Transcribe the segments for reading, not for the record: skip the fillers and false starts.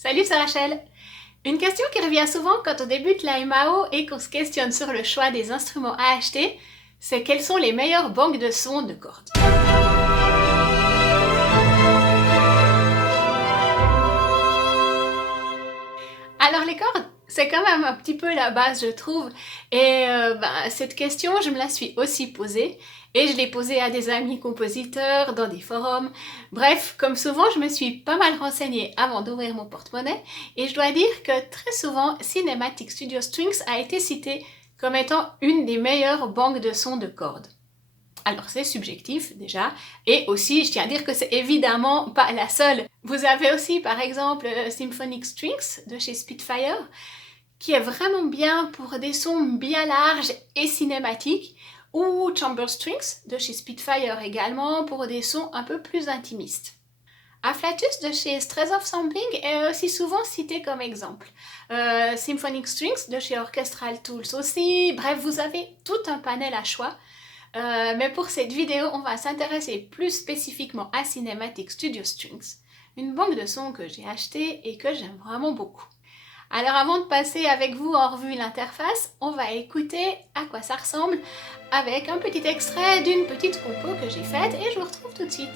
Salut, c'est Rachel. Une question qui revient souvent quand on débute la MAO et qu'on se questionne sur le choix des instruments à acheter, c'est quelles sont les meilleures banques de sons de cordes. Alors les cordes, c'est quand même un petit peu la base, je trouve. Et cette question, je me la suis aussi posée. Et je l'ai posée à des amis compositeurs, dans des forums. Bref, comme souvent, je me suis pas mal renseignée avant d'ouvrir mon porte-monnaie. Et je dois dire que très souvent, Cinematic Studio Strings a été cité comme étant une des meilleures banques de sons de cordes. Alors c'est subjectif déjà, et aussi je tiens à dire que c'est évidemment pas la seule. Vous avez aussi par exemple Symphonic Strings de chez Spitfire, qui est vraiment bien pour des sons bien larges et cinématiques, ou Chamber Strings de chez Spitfire également pour des sons un peu plus intimistes. Afflatus de chez Stress Sampling est aussi souvent cité comme exemple. Symphonic Strings de chez Orchestral Tools aussi. Bref, vous avez tout un panel à choix. Mais pour cette vidéo, on va s'intéresser plus spécifiquement à Cinematic Studio Strings, une banque de sons que j'ai achetée et que j'aime vraiment beaucoup. Alors avant de passer avec vous en revue l'interface, on va écouter à quoi ça ressemble avec un petit extrait d'une petite compo que j'ai faite et je vous retrouve tout de suite.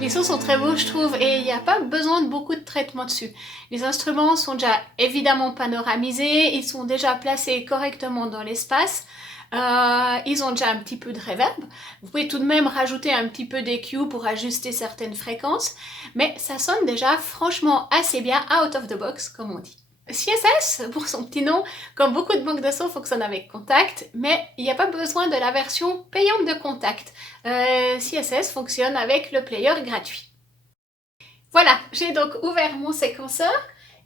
Les sons sont très beaux, je trouve, et il n'y a pas besoin de beaucoup de traitement dessus. Les instruments sont déjà évidemment panoramisés, ils sont déjà placés correctement dans l'espace, ils ont déjà un petit peu de reverb. Vous pouvez tout de même rajouter un petit peu d'EQ pour ajuster certaines fréquences, mais ça sonne déjà franchement assez bien out of the box, comme on dit. CSS, pour son petit nom, comme beaucoup de banques de sons, fonctionne avec Contact, mais il n'y a pas besoin de la version payante de Contact. CSS fonctionne avec le player gratuit. Voilà, j'ai donc ouvert mon séquenceur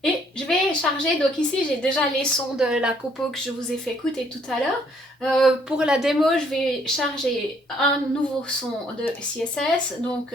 et je vais charger, donc ici j'ai déjà les sons de la compo que je vous ai fait écouter tout à l'heure. Pour la démo, je vais charger un nouveau son de CSS, donc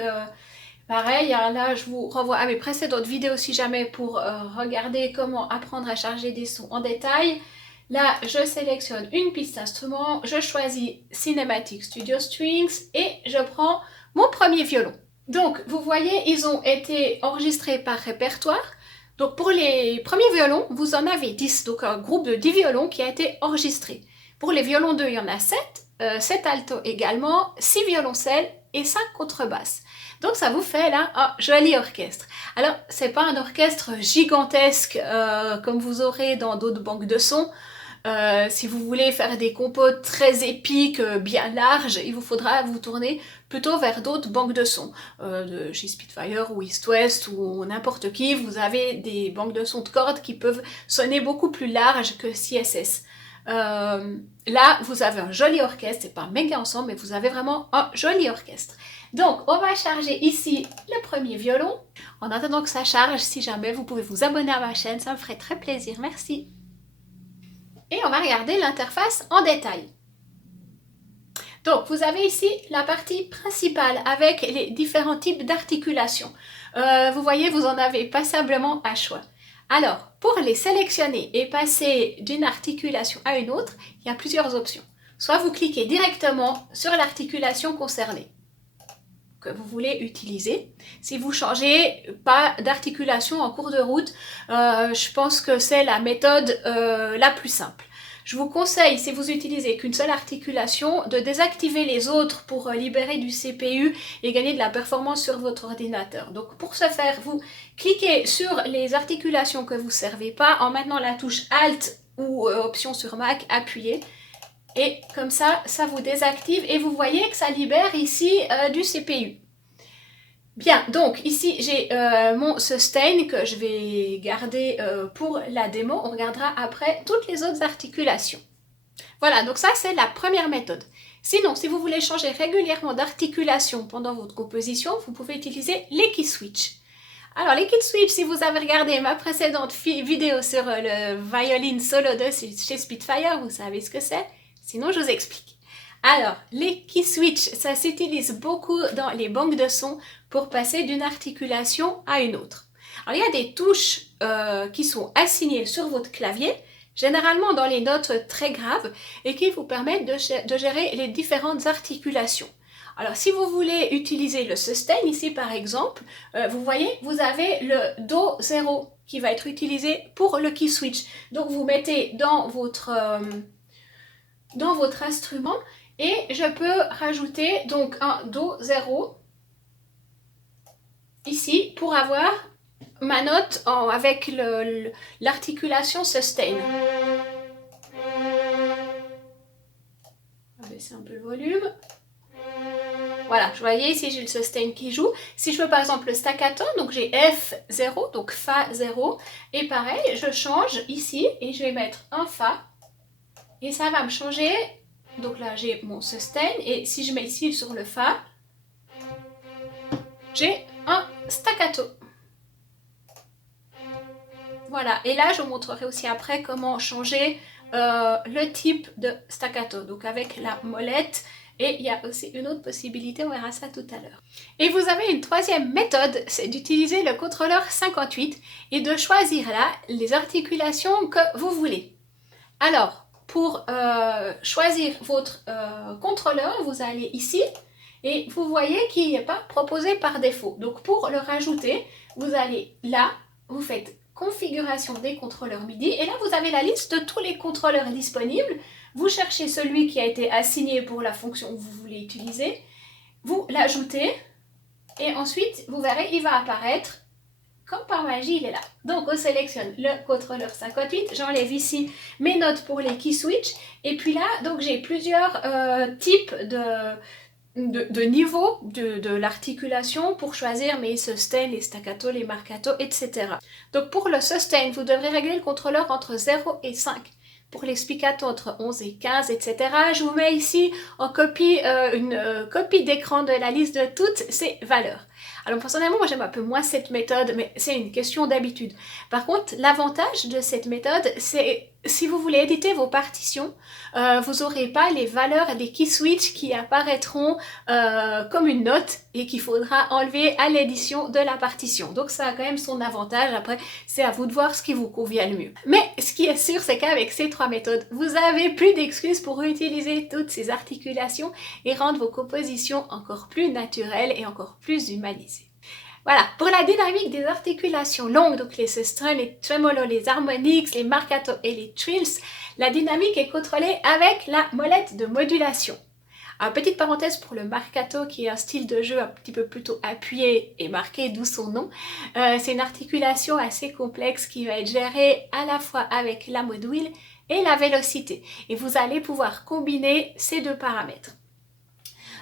pareil, là je vous renvoie à mes précédentes vidéos si jamais pour regarder comment apprendre à charger des sons en détail. Là, je sélectionne une piste d'instrument, je choisis Cinematic Studio Strings et je prends mon premier violon. Donc, vous voyez, ils ont été enregistrés par répertoire. Donc, pour les premiers violons, vous en avez 10, donc un groupe de 10 violons qui a été enregistré. Pour les violons 2, il y en a 7, 7 altos également, 6 violoncelles et 5 contrebasses. Donc ça vous fait là un joli orchestre. Alors c'est pas un orchestre gigantesque comme vous aurez dans d'autres banques de sons. Si vous voulez faire des compos très épiques, bien larges, il vous faudra vous tourner plutôt vers d'autres banques de sons. De chez Spitfire ou East West ou n'importe qui, vous avez des banques de sons de cordes qui peuvent sonner beaucoup plus larges que CSS. Là, vous avez un joli orchestre, c'est pas méga ensemble, mais vous avez vraiment un joli orchestre. Donc, on va charger ici le premier violon. En attendant que ça charge, si jamais vous pouvez vous abonner à ma chaîne, ça me ferait très plaisir, merci. Et on va regarder l'interface en détail. Donc, vous avez ici la partie principale avec les différents types d'articulations. Vous voyez, vous en avez passablement à choix. Alors, pour les sélectionner et passer d'une articulation à une autre, il y a plusieurs options. Soit vous cliquez directement sur l'articulation concernée que vous voulez utiliser. Si vous changez pas d'articulation en cours de route, je pense que c'est la méthode la plus simple. Je vous conseille, si vous utilisez qu'une seule articulation, de désactiver les autres pour libérer du CPU et gagner de la performance sur votre ordinateur. Donc pour ce faire, vous cliquez sur les articulations que vous ne servez pas en maintenant la touche Alt ou option sur Mac, appuyez. Et comme ça, ça vous désactive et vous voyez que ça libère ici du CPU. Bien, donc ici j'ai mon sustain que je vais garder pour la démo. On regardera après toutes les autres articulations. Voilà, donc ça c'est la première méthode. Sinon, si vous voulez changer régulièrement d'articulation pendant votre composition, vous pouvez utiliser les key switch. Alors les key switch, si vous avez regardé ma précédente vidéo sur le violin solo 2 chez Spitfire, vous savez ce que c'est. Sinon, je vous explique. Alors, les key switch, ça s'utilise beaucoup dans les banques de sons pour passer d'une articulation à une autre. Alors, il y a des touches qui sont assignées sur votre clavier, généralement dans les notes très graves, et qui vous permettent de gérer les différentes articulations. Alors, si vous voulez utiliser le sustain, ici par exemple, vous voyez, vous avez le Do 0 qui va être utilisé pour le key switch. Donc, vous mettez dans votre instrument et je peux rajouter donc un Do 0 ici pour avoir ma note avec l'articulation sustain. On va baisser un peu le volume. Voilà, vous voyez ici j'ai le sustain qui joue. Si je veux par exemple le staccato, donc j'ai F0, donc Fa 0. Et pareil, je change ici et je vais mettre un Fa. Et ça va me changer. Donc là j'ai mon sustain. Et si je mets ici sur le Fa, j'ai un staccato. Voilà, et là je vous montrerai aussi après comment changer le type de staccato. Donc avec la molette. Et il y a aussi une autre possibilité, on verra ça tout à l'heure. Et vous avez une troisième méthode, c'est d'utiliser le contrôleur 58 et de choisir là les articulations que vous voulez. Alors, pour choisir votre contrôleur, vous allez ici et vous voyez qu'il n'est pas proposé par défaut. Donc pour le rajouter, vous allez là, vous faites configuration des contrôleurs MIDI et là vous avez la liste de tous les contrôleurs disponibles. Vous cherchez celui qui a été assigné pour la fonction que vous voulez utiliser, vous l'ajoutez et ensuite vous verrez il va apparaître comme par magie, il est là. Donc on sélectionne le contrôleur 58, j'enlève ici mes notes pour les key switch et puis là donc j'ai plusieurs types de niveaux de l'articulation pour choisir mes sustain, les staccato, les marcato, etc. Donc pour le sustain, vous devrez régler le contrôleur entre 0 et 5. Pour les spiccato entre 11 et 15, etc. Je vous mets ici en copie une copie d'écran de la liste de toutes ces valeurs. Alors personnellement, moi j'aime un peu moins cette méthode, mais c'est une question d'habitude. Par contre, l'avantage de cette méthode, c'est si vous voulez éditer vos partitions, vous n'aurez pas les valeurs des key switch qui apparaîtront comme une note et qu'il faudra enlever à l'édition de la partition. Donc ça a quand même son avantage. Après, c'est à vous de voir ce qui vous convient le mieux. Mais ce qui est sûr, c'est qu'avec ces trois méthodes, vous n'avez plus d'excuses pour utiliser toutes ces articulations et rendre vos compositions encore plus naturelles et encore plus humanisées. Voilà, pour la dynamique des articulations longues, donc les sustain, les tremolo, les harmonics, les marcato et les trills, la dynamique est contrôlée avec la molette de modulation. Alors, petite parenthèse pour le marcato qui est un style de jeu un petit peu plutôt appuyé et marqué, d'où son nom. C'est une articulation assez complexe qui va être gérée à la fois avec la module et la vélocité. Et vous allez pouvoir combiner ces deux paramètres.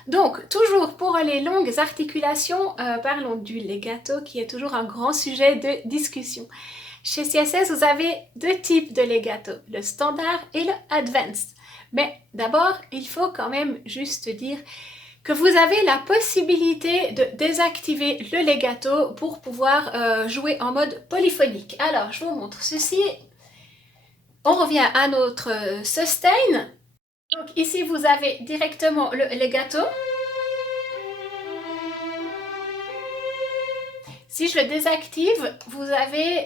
Donc, toujours pour les longues articulations, parlons du legato qui est toujours un grand sujet de discussion. Chez CSS, vous avez deux types de legato, le standard et le advanced. Mais d'abord, il faut quand même juste dire que vous avez la possibilité de désactiver le legato pour pouvoir jouer en mode polyphonique. Alors, je vous montre ceci. On revient à notre sustain. Donc ici, vous avez directement le legato. Si je le désactive, vous avez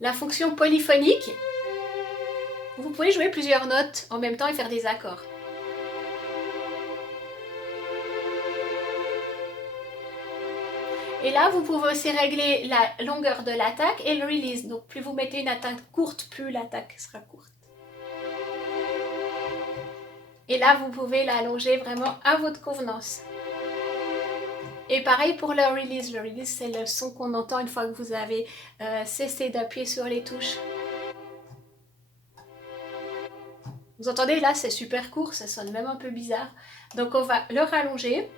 la fonction polyphonique. Vous pouvez jouer plusieurs notes en même temps et faire des accords. Et là, vous pouvez aussi régler la longueur de l'attaque et le release. Donc plus vous mettez une attaque courte, plus l'attaque sera courte. Et là, vous pouvez l'allonger vraiment à votre convenance. Et pareil pour le release. Le release, c'est le son qu'on entend une fois que vous avez cessé d'appuyer sur les touches. Vous entendez, là, c'est super court, ça sonne même un peu bizarre. Donc, on va le rallonger.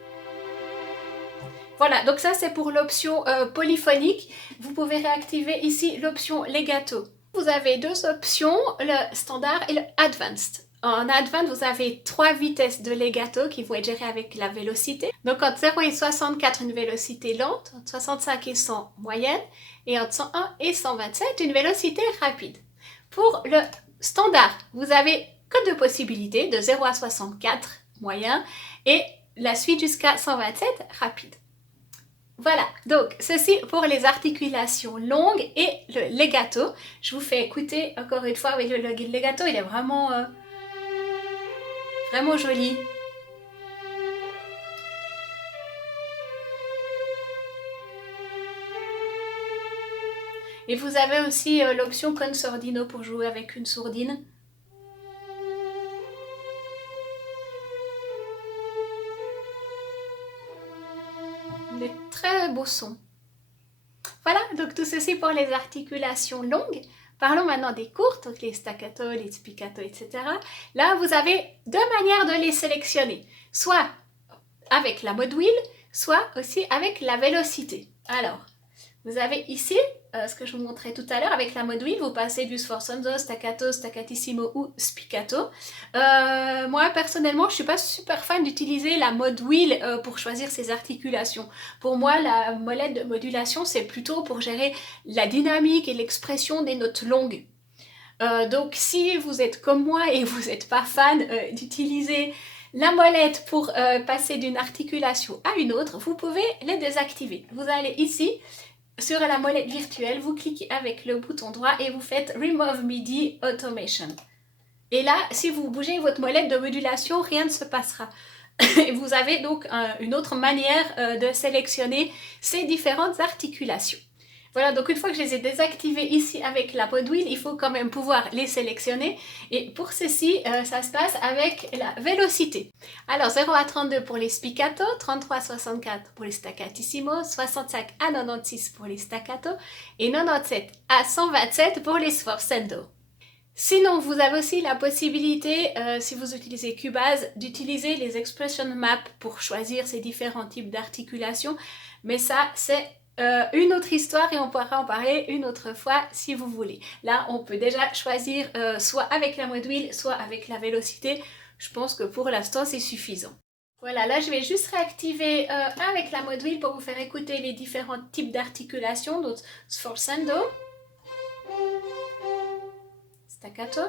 Voilà, donc ça c'est pour l'option polyphonique. Vous pouvez réactiver ici l'option legato. Vous avez deux options, le standard et le advanced. En advanced, vous avez 3 vitesses de legato qui vont être gérées avec la vélocité. Donc entre 0 et 64, une vélocité lente, entre 65 et 100, moyenne, et entre 101 et 127, une vélocité rapide. Pour le standard, vous avez que deux possibilités, de 0 à 64, moyen, et la suite jusqu'à 127, rapide. Voilà, donc ceci pour les articulations longues et le legato. Je vous fais écouter encore une fois avec le legato, il est vraiment, vraiment joli. Et vous avez aussi l'option con sordino pour jouer avec une sourdine. Des très beaux sons. Voilà, donc tout ceci pour les articulations longues. Parlons maintenant des courtes, donc les staccato, les spiccato, etc. Là, vous avez deux manières de les sélectionner. Soit avec la mode wheel, soit aussi avec la vélocité. Alors, vous avez ici, ce que je vous montrais tout à l'heure, avec la mode wheel, vous passez du sforzando, staccato, staccatissimo ou spiccato. Moi, personnellement, je ne suis pas super fan d'utiliser la mode wheel pour choisir ses articulations. Pour moi, la molette de modulation, c'est plutôt pour gérer la dynamique et l'expression des notes longues. Donc, si vous êtes comme moi et vous n'êtes pas fan d'utiliser la molette pour passer d'une articulation à une autre, vous pouvez les désactiver. Vous allez ici, sur la molette virtuelle, vous cliquez avec le bouton droit et vous faites Remove MIDI Automation. Et là, si vous bougez votre molette de modulation, rien ne se passera. Vous avez donc une autre manière de sélectionner ces différentes articulations. Voilà, donc une fois que je les ai désactivées ici avec la mode wheel, il faut quand même pouvoir les sélectionner. Et pour ceci, ça se passe avec la vélocité. Alors 0 à 32 pour les spiccato, 33 à 64 pour les staccatissimo, 65 à 96 pour les staccato et 97 à 127 pour les sforzando. Sinon, vous avez aussi la possibilité, si vous utilisez Cubase, d'utiliser les expression maps pour choisir ces différents types d'articulations. Mais ça, c'est une autre histoire et on pourra en parler une autre fois si vous voulez. Là, on peut déjà choisir soit avec la mode wheel, soit avec la vélocité. Je pense que pour l'instant, c'est suffisant. Voilà, là, je vais juste réactiver avec la mode wheel pour vous faire écouter les différents types d'articulations. Donc, sforzando, staccato,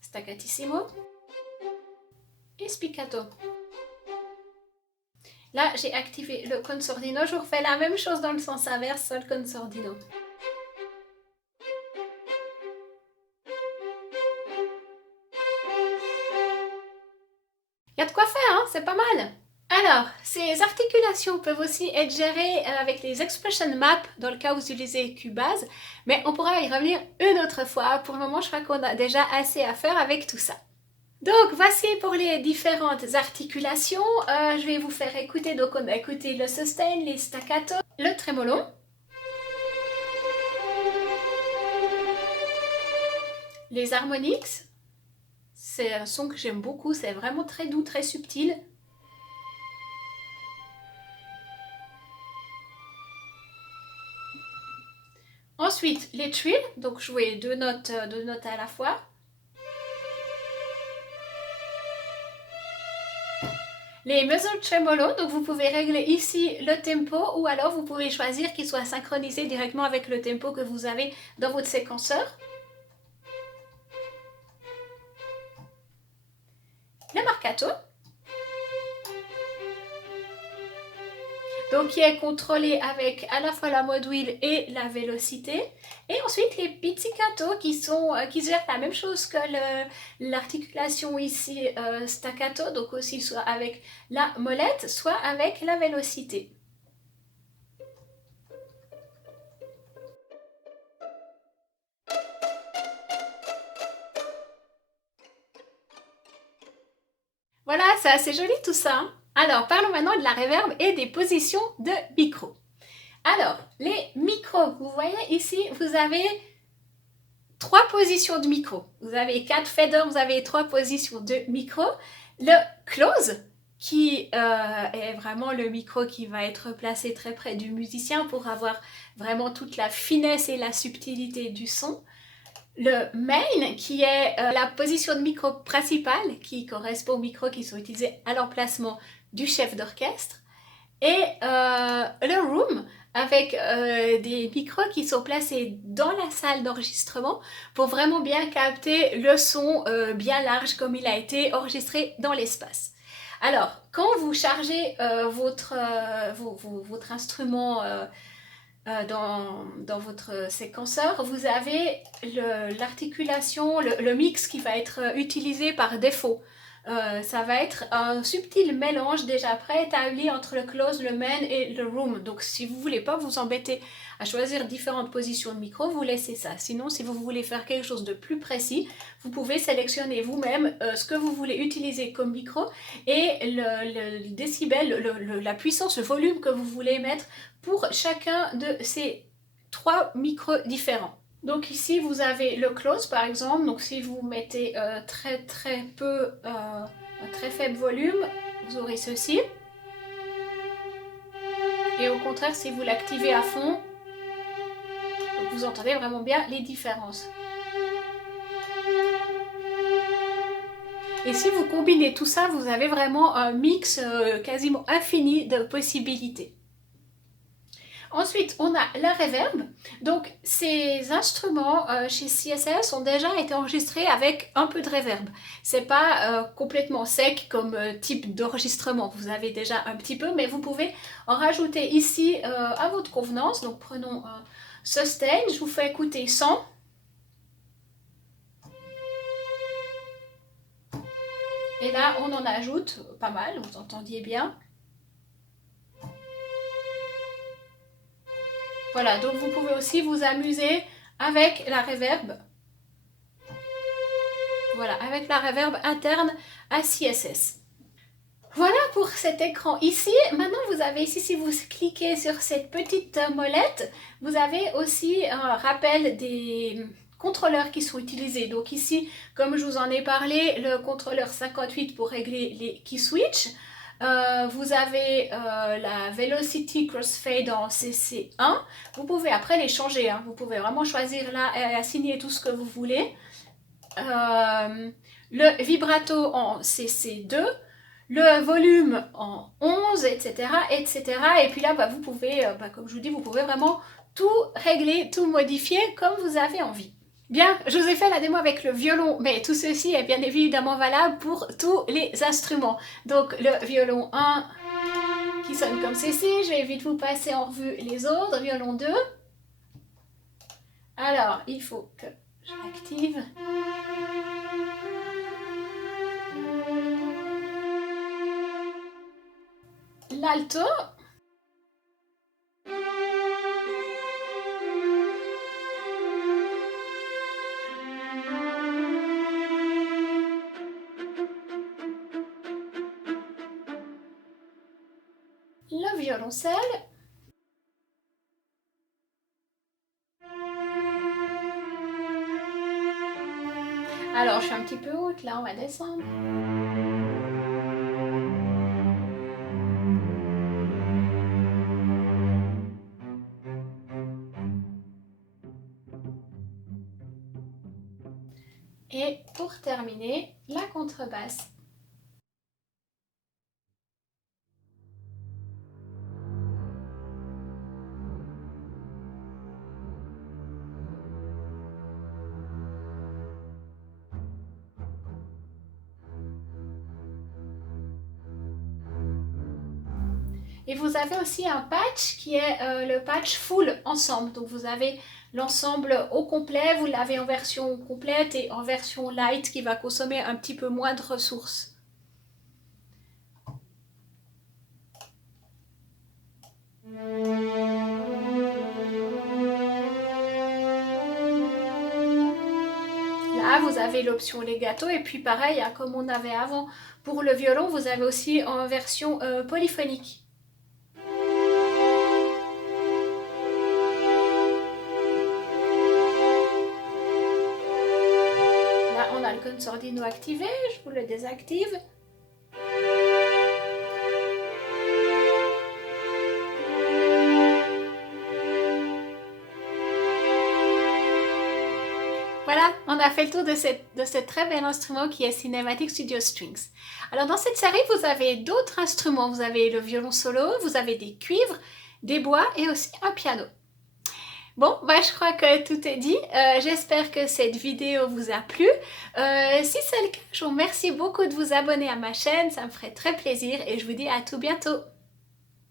staccatissimo et spiccato. Là, j'ai activé le con sordino. Je vous refais la même chose dans le sens inverse, sol con sordino. Il y a de quoi faire, hein, c'est pas mal. Alors, ces articulations peuvent aussi être gérées avec les expression maps dans le cas où vous utilisez Cubase, mais on pourra y revenir une autre fois. Pour le moment, je crois qu'on a déjà assez à faire avec tout ça. Donc voici pour les différentes articulations. Je vais vous faire écouter, donc on a écouté le sustain, les staccato, le tremolo, les harmonics. C'est un son que j'aime beaucoup, c'est vraiment très doux, très subtil. Ensuite, les trills, donc jouer deux notes à la fois. Les muzzle tremolo, donc vous pouvez régler ici le tempo ou alors vous pouvez choisir qu'il soit synchronisé directement avec le tempo que vous avez dans votre séquenceur. Le marcato, donc qui est contrôlé avec à la fois la mode wheel et la vélocité. Et ensuite les pizzicato qui gèrent la même chose que l'articulation ici staccato, donc aussi soit avec la molette, soit avec la vélocité. Voilà, c'est assez joli tout ça, hein. Alors, parlons maintenant de la reverb et des positions de micro. Alors, les micros, vous voyez ici, vous avez 3 positions de micro. Vous avez 4 faders, vous avez 3 positions de micro. Le close, qui est vraiment le micro qui va être placé très près du musicien pour avoir vraiment toute la finesse et la subtilité du son. Le main qui est la position de micro principale qui correspond aux micros qui sont utilisés à l'emplacement du chef d'orchestre. Et le room avec des micros qui sont placés dans la salle d'enregistrement pour vraiment bien capter le son bien large comme il a été enregistré dans l'espace. Alors, quand vous chargez votre instrument dans votre séquenceur, vous avez l'articulation, le mix qui va être utilisé par défaut. Ça va être un subtil mélange déjà préétabli entre le close, le main et le room. Donc si vous ne voulez pas vous embêter à choisir différentes positions de micro, vous laissez ça. Sinon, si vous voulez faire quelque chose de plus précis, vous pouvez sélectionner vous-même ce que vous voulez utiliser comme micro et le décibel, la puissance, le volume que vous voulez mettre pour chacun de ces 3 micros différents. Donc ici vous avez le close par exemple, donc si vous mettez très peu, un très faible volume, vous aurez ceci. Et au contraire si vous l'activez à fond, donc vous entendez vraiment bien les différences. Et si vous combinez tout ça, vous avez vraiment un mix quasiment infini de possibilités. Ensuite, on a la reverb. Donc, ces instruments chez CSS ont déjà été enregistrés avec un peu de reverb. C'est pas complètement sec comme type d'enregistrement. Vous avez déjà un petit peu, mais vous pouvez en rajouter ici à votre convenance. Donc, prenons Sustain. Je vous fais écouter 100. Et là, on en ajoute pas mal, vous entendiez bien. Voilà, donc vous pouvez aussi vous amuser avec la reverb. Voilà, avec la reverb interne à CSS. Voilà pour cet écran ici. Maintenant, vous avez ici, si vous cliquez sur cette petite molette, vous avez aussi un rappel des contrôleurs qui sont utilisés. Donc ici, comme je vous en ai parlé, le contrôleur 58 pour régler les key switch. Vous avez la Velocity Crossfade en CC1. Vous pouvez après les changer. Hein. Vous pouvez vraiment choisir là et assigner tout ce que vous voulez. Le vibrato en CC2. Le volume en 11, etc. etc. Et puis là, vous pouvez, comme je vous dis, vous pouvez vraiment tout régler, tout modifier comme vous avez envie. Bien, je vous ai fait la démo avec le violon, mais tout ceci est bien évidemment valable pour tous les instruments. Donc le violon 1 qui sonne comme ceci, je vais vite vous passer en revue les autres. Violon 2. Alors, il faut que je l'active. L'alto. Le violoncelle. Alors, je suis un petit peu haute, là, on va descendre. Et pour terminer, la contrebasse. Et vous avez aussi un patch qui est le patch full ensemble. Donc vous avez l'ensemble au complet, vous l'avez en version complète et en version light qui va consommer un petit peu moins de ressources. Là, vous avez l'option legato et puis pareil, hein, comme on avait avant pour le violon, vous avez aussi en version polyphonique. Là, on a le consordino activé, je vous le désactive. Voilà, on a fait le tour de ce très bel instrument qui est Cinematic Studio Strings. Alors dans cette série, vous avez d'autres instruments. Vous avez le violon solo, vous avez des cuivres, des bois et aussi un piano. Bon, bah, je crois que tout est dit. J'espère que cette vidéo vous a plu. Si c'est le cas, je vous remercie beaucoup de vous abonner à ma chaîne. Ça me ferait très plaisir et je vous dis à tout bientôt.